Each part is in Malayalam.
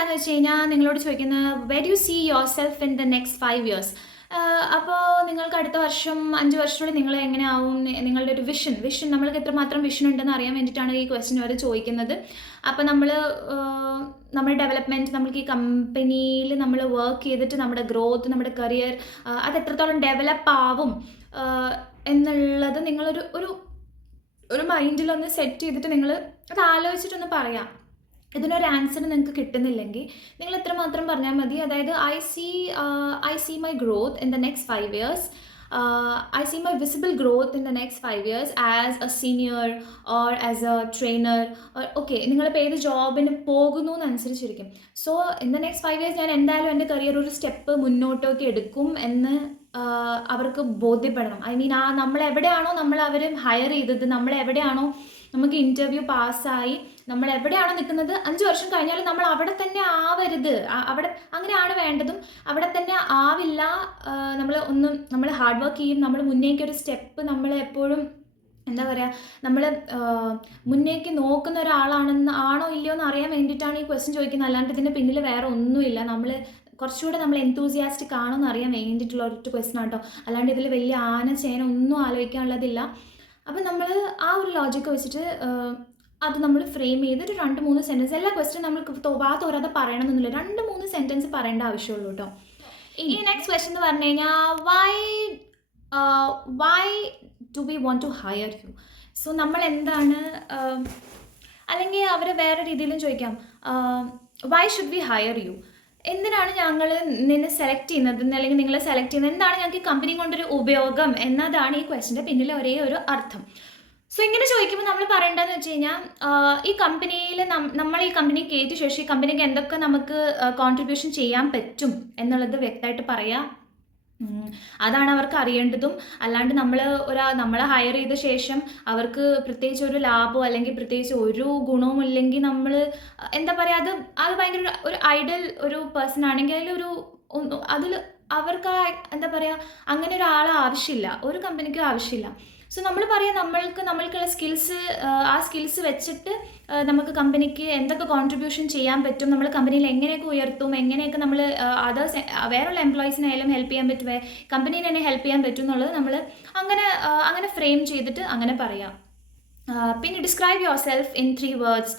എന്താണെന്ന് വെച്ച് കഴിഞ്ഞാൽ നിങ്ങളോട് ചോദിക്കുന്ന where you see yourself in the next 5 years. അപ്പോൾ നിങ്ങൾക്ക് അടുത്ത വർഷം 5 വർഷത്തോടെ നിങ്ങൾ എങ്ങനെയാവും നിങ്ങളുടെ ഒരു വിഷൻ നമ്മൾക്ക് എത്രമാത്രം വിഷൻ ഉണ്ടെന്ന് അറിയാൻ വേണ്ടിയിട്ടാണ് ഈ ക്വസ്റ്റ്യൻ അവർ ചോദിക്കുന്നത്. അപ്പോൾ നമ്മുടെ ഡെവലപ്മെൻറ്റ് നമ്മൾക്ക് ഈ കമ്പനിയിൽ നമ്മൾ വർക്ക് ചെയ്തിട്ട് നമ്മുടെ ഗ്രോത്ത് നമ്മുടെ കരിയർ അത് എത്രത്തോളം ഡെവലപ്പ് ആവും എന്നുള്ളത് നിങ്ങളൊരു ഒരു ഒരു മൈൻഡിലൊന്ന് സെറ്റ് ചെയ്തിട്ട് നിങ്ങൾ അത് ആലോചിച്ചിട്ടൊന്ന് പറയാം. ഇതിനൊരു ആൻസർ നിങ്ങൾക്ക് കിട്ടുന്നില്ലെങ്കിൽ നിങ്ങൾ എത്രമാത്രം പറഞ്ഞാൽ മതി. അതായത് I see my growth in the next 5 years. I see my visible growth in the next 5 years as a senior or as a trainer. Okay, നിങ്ങളിപ്പോൾ ഏത് ജോബിന് പോകുന്നു എന്നനുസരിച്ചിരിക്കും. So in the next 5 years ഞാൻ എന്തായാലും എൻ്റെ കരിയർ ഒരു സ്റ്റെപ്പ് മുന്നോട്ടേക്ക് എടുക്കും എന്ന് അവർക്ക് ബോധ്യപ്പെടണം. ഐ മീൻ നമ്മളെവിടെയാണോ അവർ ഹയർ ചെയ്തത്, നമ്മളെവിടെയാണോ നമുക്ക് ഇൻ്റർവ്യൂ പാസ്സായി നമ്മൾ എവിടെയാണോ നിൽക്കുന്നത് 5 വർഷം കഴിഞ്ഞാലും നമ്മൾ അവിടെ തന്നെ ആവരുത്. അവിടെ അങ്ങനെയാണ് വേണ്ടതും. അവിടെ തന്നെ ആവില്ല. നമ്മൾ ഹാർഡ് വർക്ക് ചെയ്യും. നമ്മൾ മുന്നേക്ക് ഒരു സ്റ്റെപ്പ് നമ്മൾ എപ്പോഴും എന്താ പറയുക, നമ്മൾ മുന്നേക്ക് നോക്കുന്ന ആണോ ഇല്ലയോ എന്ന് അറിയാൻ വേണ്ടിയിട്ടാണ് ഈ ക്വസ്റ്റ്യൻ ചോദിക്കുന്നത്. അല്ലാണ്ട് ഇതിൻ്റെ പിന്നിൽ വേറെ ഒന്നുമില്ല. കുറച്ചുകൂടെ നമ്മൾ എന്തൂസിയാസ്റ്റിക് ആണോ എന്ന് അറിയാൻ വേണ്ടിയിട്ടുള്ള ഒരു ക്വസ്റ്റ്യൻ ആട്ടോ. അല്ലാണ്ട് ഇതിൽ വലിയ ചേന ഒന്നും ആലോചിക്കാനുള്ളതില്ല. അപ്പം നമ്മൾ ആ ഒരു ലോജിക്ക് വെച്ചിട്ട് അത് നമ്മൾ ഫ്രെയിം ചെയ്തിട്ട് 2-3 സെൻറ്റൻസ്, എല്ലാ ക്വസ്റ്റ്യൻ നമ്മൾക്ക് തോരാതെ പറയണമെന്നൊന്നുമില്ല, 2-3 സെൻറ്റൻസ് പറയേണ്ട ആവശ്യമുള്ളൂ കേട്ടോ. ഈ നെക്സ്റ്റ് ക്വസ്റ്റ്യൻ എന്ന് പറഞ്ഞു കഴിഞ്ഞാൽ why do we want to hire you. So നമ്മൾ എന്താണ്, അല്ലെങ്കിൽ അവർ വേറെ രീതിയിലും ചോദിക്കാം, why should we hire you. എന്തിനാണ് ഞങ്ങൾ നിന്നെ സെലക്ട് ചെയ്യുന്നത്, അല്ലെങ്കിൽ നിങ്ങളെ സെലക്ട് ചെയ്യുന്നത്, എന്താണ് ഞങ്ങൾക്ക് ഈ കമ്പനി കൊണ്ടൊരു ഉപയോഗം എന്നതാണ് ഈ ക്വസ്റ്റ്യൻ്റെ പിന്നിലെ ഒരേ ഒരു അർത്ഥം. സോ ഇങ്ങനെ ചോദിക്കുമ്പോൾ നമ്മൾ പറയേണ്ടതെന്ന് വെച്ച് കഴിഞ്ഞാൽ ഈ കമ്പനിയിൽ നമ്മൾ ഈ കമ്പനി കയറ്റിയ ശേഷം ഈ കമ്പനിക്ക് എന്തൊക്കെ നമുക്ക് കോൺട്രിബ്യൂഷൻ ചെയ്യാൻ പറ്റും എന്നുള്ളത് വ്യക്തമായിട്ട് പറയാം. അതാണ് അവർക്ക് അറിയേണ്ടതും. അല്ലാണ്ട് നമ്മളെ ഹയർ ചെയ്ത ശേഷം അവർക്ക് പ്രത്യേകിച്ച് ഒരു ലാഭമോ അല്ലെങ്കിൽ പ്രത്യേകിച്ച് ഒരു ഗുണവും ഇല്ലെങ്കിൽ നമ്മൾ എന്താ പറയുക, അത് ഭയങ്കര ഒരു ഐഡൽ ഒരു പേഴ്സൺ ആണെങ്കിൽ അതിൽ അവർക്ക് എന്താ പറയുക, അങ്ങനെ ഒരാളെ ആവശ്യമില്ല, ഒരു കമ്പനിക്കും ആവശ്യമില്ല. സോ നമ്മൾ പറയാം നമ്മൾക്കുള്ള ആ സ്കിൽസ് വെച്ചിട്ട് നമുക്ക് കമ്പനിക്ക് എന്തൊക്കെ കോൺട്രിബ്യൂഷൻ ചെയ്യാൻ പറ്റും, നമ്മൾ കമ്പനിയിൽ എങ്ങനെയൊക്കെ ഉയർത്തും, എങ്ങനെയൊക്കെ നമ്മൾ വേറെയുള്ള എംപ്ലോയീസിനായാലും ഹെൽപ്പ് ചെയ്യാൻ പറ്റും, കമ്പനീനെ തന്നെ ഹെൽപ്പ് ചെയ്യാൻ പറ്റും എന്നുള്ളത് നമ്മൾ അങ്ങനെ ഫ്രെയിം ചെയ്തിട്ട് അങ്ങനെ പറയാം. പിന്നെ describe your self in 3 words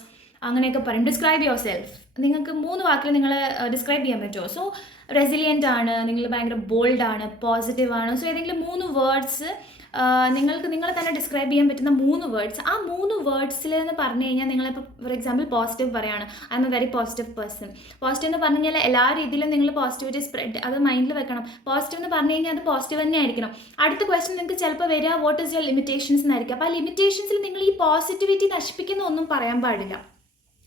അങ്ങനെയൊക്കെ പറയും. ഡിസ്ക്രൈബ് യുവർ സെൽഫ് നിങ്ങൾക്ക് 3 വാക്കിൽ നിങ്ങളെ ഡിസ്ക്രൈബ് ചെയ്യാൻ പറ്റുമോ. സോ റെസിലിയൻ്റ് ആണ്, നിങ്ങൾ ഭയങ്കര ബോൾഡാണ്, പോസിറ്റീവ് ആണ്. സോ ഏതെങ്കിലും 3 വേർഡ്സ് നിങ്ങളെ തന്നെ ഡിസ്ക്രൈബ് ചെയ്യാൻ പറ്റുന്ന 3 വേർഡ്സ്. ആ 3 വേർഡ്സിൽ എന്ന് പറഞ്ഞു കഴിഞ്ഞാൽ നിങ്ങളിപ്പോൾ ഫോർ എക്സാമ്പിൾ പോസിറ്റീവ് പറയുകയാണ്, I M A very positive person. Positive എന്ന് പറഞ്ഞു കഴിഞ്ഞാൽ എല്ലാ രീതിയിലും നിങ്ങൾ പോസിറ്റിവിറ്റി സ്പ്രെഡ് അത് മൈൻഡിൽ വെക്കണം. പോസിറ്റീവ് എന്ന് പറഞ്ഞു കഴിഞ്ഞാൽ അത് പോസിറ്റീവ് തന്നെ ആയിരിക്കണം. അടുത്ത ക്വസ്റ്റ്യൻ നിങ്ങൾക്ക് ചിലപ്പോൾ വരിക വാട്ട് ഈസ് യുവർ ലിമിറ്റേഷൻസ് എന്നായിരിക്കും. അപ്പോൾ ആ ലിമിറ്റേഷൻസിൽ നിങ്ങൾ ഈ പോസിറ്റിവിറ്റി നശിപ്പിക്കുന്ന ഒന്നും പറയാൻ പാടില്ല.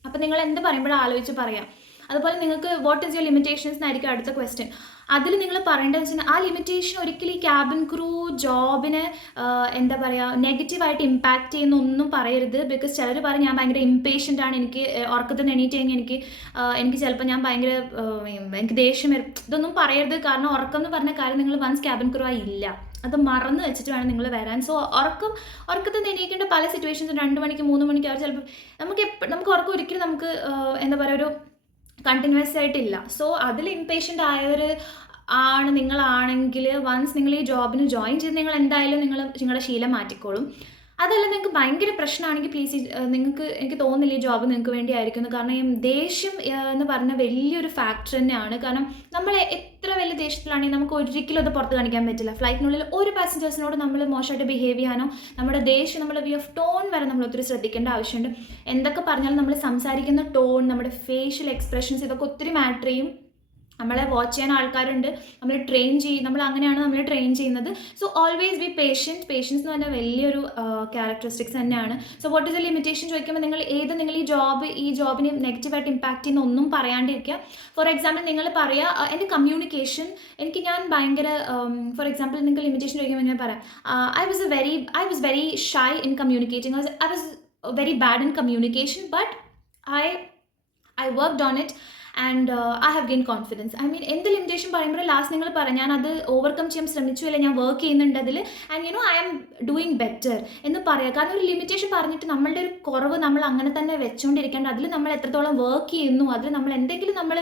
അപ്പോൾ നിങ്ങൾ എന്ത് പറയുമ്പോഴും ആലോചിച്ച് പറയാം. അതുപോലെ നിങ്ങൾക്ക് വാട്ട് ഈസ് യുവർ ലിമിറ്റേഷൻസ് എന്നായിരിക്കും അടുത്ത ക്വസ്റ്റ്യൻ. അതിൽ നിങ്ങൾ പറയേണ്ടതെന്ന് വെച്ചാൽ ആ ലിമിറ്റേഷൻ ഒരിക്കലും ഈ ക്യാബിൻ ക്രൂ ജോബിനെ എന്താ പറയുക നെഗറ്റീവായിട്ട് ഇമ്പാക്റ്റ് ചെയ്യുന്ന ഒന്നും പറയരുത്. ബിക്കോസ് ചിലർ പറയും ഞാൻ ഭയങ്കര ഇംപേഷ്യൻ്റ് ആണ്, എനിക്ക് ഉറക്കത്തിൽ നിന്ന് എണീറ്റ് കഴിഞ്ഞാൽ എനിക്ക് ചിലപ്പോൾ ഞാൻ ഭയങ്കര എനിക്ക് ദേഷ്യം വരും. ഇതൊന്നും പറയരുത്. കാരണം ഉറക്കം എന്ന് പറഞ്ഞ കാര്യം നിങ്ങൾ വൺസ് ക്യാബിൻ ക്രൂ ഇല്ല, അത് മറന്ന് വെച്ചിട്ട് വേണം നിങ്ങൾ വരാൻ. സോ ഉറക്കത്തിൽ നിന്ന് എണീക്കേണ്ട പല സിറ്റുവേഷൻസും 2 മണിക്ക് 3 മണിക്ക് അവർ ചിലപ്പോൾ നമുക്ക് ഉറക്കം ഒരിക്കലും നമുക്ക് എന്താ പറയുക ഒരു കണ്ടിന്യൂസ് ആയിട്ടില്ല. സോ അതിൽ ഇംപേഷ്യൻ്റ് ആയവർ നിങ്ങളാണെങ്കിൽ വൺസ് നിങ്ങൾ ഈ ജോബിന് ജോയിൻ ചെയ്ത് നിങ്ങൾ എന്തായാലും നിങ്ങളുടെ ശീലം മാറ്റിക്കോളും. അതല്ല നിങ്ങൾക്ക് ഭയങ്കര പ്രശ്നമാണെങ്കിൽ പ്ലീസ് എനിക്ക് തോന്നുന്നില്ല ഈ ജോബ് നിങ്ങൾക്ക് വേണ്ടി ആയിരിക്കുന്നു. കാരണം ഈ ദേഷ്യം എന്ന് പറഞ്ഞ വലിയൊരു ഫാക്ടർ തന്നെയാണ്. കാരണം നമ്മൾ എത്ര വലിയ ദേഷ്യത്തിലാണെങ്കിൽ നമുക്ക് ഒരിക്കലും അത് പുറത്ത് കാണിക്കാൻ പറ്റില്ല. ഫ്ലൈറ്റിനുള്ളിൽ ഒരു പാസഞ്ചേഴ്സിനോട് നമ്മൾ മോശമായിട്ട് ബിഹേവ് ചെയ്യാനോ നമ്മുടെ ദേഷ്യം നമ്മുടെ വേ ഓഫ് ടോൺ വരെ നമ്മൾ ഒത്തിരി ശ്രദ്ധിക്കേണ്ട ആവശ്യമുണ്ട്. എന്തൊക്കെ പറഞ്ഞാലും നമ്മൾ സംസാരിക്കുന്ന ടോൺ, നമ്മുടെ ഫേഷ്യൽ എക്സ്പ്രഷൻസ്, ഇതൊക്കെ ഒത്തിരി മാറ്റർ ചെയ്യും. നമ്മളെ വാച്ച് ചെയ്യാൻ ആൾക്കാരുണ്ട്, നമ്മൾ അങ്ങനെയാണ് നമ്മൾ ട്രെയിൻ ചെയ്യുന്നത്. സോ ഓൾവേസ് ബി പേഷ്യൻസ് എന്ന് പറഞ്ഞാൽ വലിയൊരു ക്യാരക്ടറിസ്റ്റിക്സ് തന്നെയാണ്. So what is A limitation ചോദിക്കുമ്പോൾ നിങ്ങൾ ഈ ജോബിനെ നെഗറ്റീവായിട്ട് ഇമ്പാക്റ്റ് ചെയ്യുന്ന ഒന്നും പറയാണ്ടിരിക്കുക. ഫോർ എക്സാമ്പിൾ നിങ്ങൾ പറയുക എൻ്റെ കമ്മ്യൂണിക്കേഷൻ ഞാൻ ഭയങ്കര ഫോർ എക്സാമ്പിൾ നിങ്ങൾക്ക് ലിമിറ്റേഷൻ ചോദിക്കുമ്പോൾ ഞാൻ പറയാം I was very shy in communicating. I was very bad in communication but I worked on it and I have gain confidence. I mean എന്ത് ലിമിറ്റേഷൻ പറയുമ്പോൾ ലാസ്റ്റ് നിങ്ങൾ പറയാം ഞാനത് ഓവർകം ചെയ്യാൻ ശ്രമിച്ചു, അല്ലെ ഞാൻ വർക്ക് ചെയ്യുന്നുണ്ട് അതിൽ, and I am doing better എന്ന് പറയുക. കാരണം ഒരു ലിമിറ്റേഷൻ പറഞ്ഞിട്ട് നമ്മളുടെ ഒരു കുറവ് നമ്മൾ അങ്ങനെ തന്നെ വെച്ചുകൊണ്ടിരിക്കേണ്ട, അതിൽ നമ്മൾ എത്രത്തോളം വർക്ക് ചെയ്യുന്നു, അതിൽ നമ്മൾ എന്തെങ്കിലും നമ്മൾ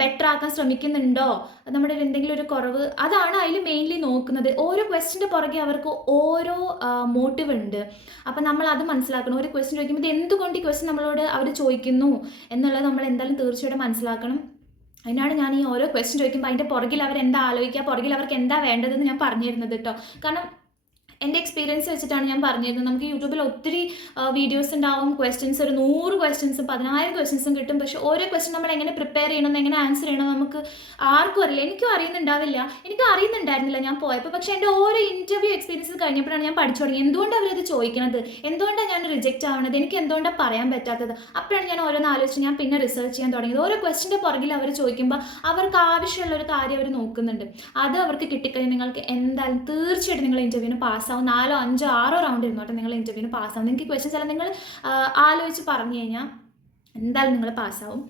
ബെറ്റർ ആക്കാൻ ശ്രമിക്കുന്നുണ്ടോ, നമ്മുടെ എന്തെങ്കിലും ഒരു കുറവ്, അതാണ് അതിൽ മെയിൻലി നോക്കുന്നത്. ഓരോ ക്വസ്റ്റിൻ്റെ പുറകെ അവർക്ക് ഓരോ മോട്ടീവ് ഉണ്ട്. അപ്പം നമ്മൾ അത് മനസ്സിലാക്കണം. ഒരു ക്വസ്റ്റ്യൻ ചോദിക്കുമ്പോൾ ഇത് എന്തുകൊണ്ട് ഈ ക്വസ്റ്റ്യൻ നമ്മളോട് അവർ ചോദിക്കുന്നു എന്നുള്ളത് നമ്മൾ എന്തായാലും തീർച്ചയായിട്ടും മനസ്സിലാക്കണം. അതിനാണ് ഞാൻ ഈ ഓരോ ക്വസ്റ്റ്യൻ ചോദിക്കുമ്പോൾ അതിൻ്റെ പുറകിൽ അവർ എന്താ ആലോചിക്കുക, പുറകിൽ അവർക്ക് എന്താ വേണ്ടതെന്ന് ഞാൻ പറഞ്ഞു തരുന്നത് കേട്ടോ. കാരണം എൻ്റെ എക്സ്പീരിയൻസ് വെച്ചിട്ടാണ് ഞാൻ പറഞ്ഞിരുന്നത്. നമുക്ക് യൂട്യൂബിൽ ഒത്തിരി വീഡിയോസ് ഉണ്ടാവും, ക്വസ്റ്റ്യൻസ് ഒരു 100 ക്വസ്റ്റ്യൻസും 10,000 ക്വസ്റ്റ്യൻസും കിട്ടും. പക്ഷേ ഓരോ ക്വസ്റ്റ്യൻ നമ്മൾ എങ്ങനെ പ്രിപ്പയർ ചെയ്യണം, എങ്ങനെ ആൻസർ ചെയ്യണം നമുക്ക് ആർക്കും അറിയില്ല. എനിക്കും അറിയുന്നുണ്ടാവില്ല, എനിക്ക് അറിയുന്നുണ്ടായിരുന്നില്ല ഞാൻ പോയപ്പോൾ. പക്ഷേ എൻ്റെ ഓരോ ഇൻ്റർവ്യൂ എക്സ്പീരിയൻസ് കഴിഞ്ഞപ്പോഴാണ് ഞാൻ പഠിച്ചു തുടങ്ങി എന്തുകൊണ്ടാണ് അവരത് ചോദിക്കുന്നത്, എന്തുകൊണ്ടാണ് ഞാൻ റിജക്റ്റ് ആവുന്നത്, എനിക്ക് എന്തുകൊണ്ടാണ് പറയാൻ പറ്റാത്തത്. അപ്പോഴാണ് ഞാൻ ഓരോന്ന് ആലോചിച്ച് ഞാൻ പിന്നെ റിസർച്ച് ചെയ്യാൻ തുടങ്ങിയത്. ഓരോ ക്വസ്റ്റിൻ്റെ പുറകിൽ അവർ ചോദിക്കുമ്പോൾ അവർക്ക് ആവശ്യമുള്ളൊരു കാര്യം അവർ നോക്കുന്നുണ്ട്. അത് അവർക്ക് കിട്ടിക്കഴിഞ്ഞാൽ നിങ്ങൾക്ക് എന്തായാലും തീർച്ചയായിട്ടും നിങ്ങൾ ഇൻ്റർവ്യൂവിന് പാസ്സാവും. 4, 5, 6 റൗണ്ട് ഇരുന്നോട്ടെ നിങ്ങൾ ഇൻ്റർവ്യൂവിന് പാസ്സാവും. നിങ്ങൾക്ക് ക്വസ്റ്റ്യൻസ് എല്ലാം നിങ്ങൾ ആലോചിച്ച് പറഞ്ഞു കഴിഞ്ഞാൽ എന്തായാലും നിങ്ങൾ പാസ്സാവും.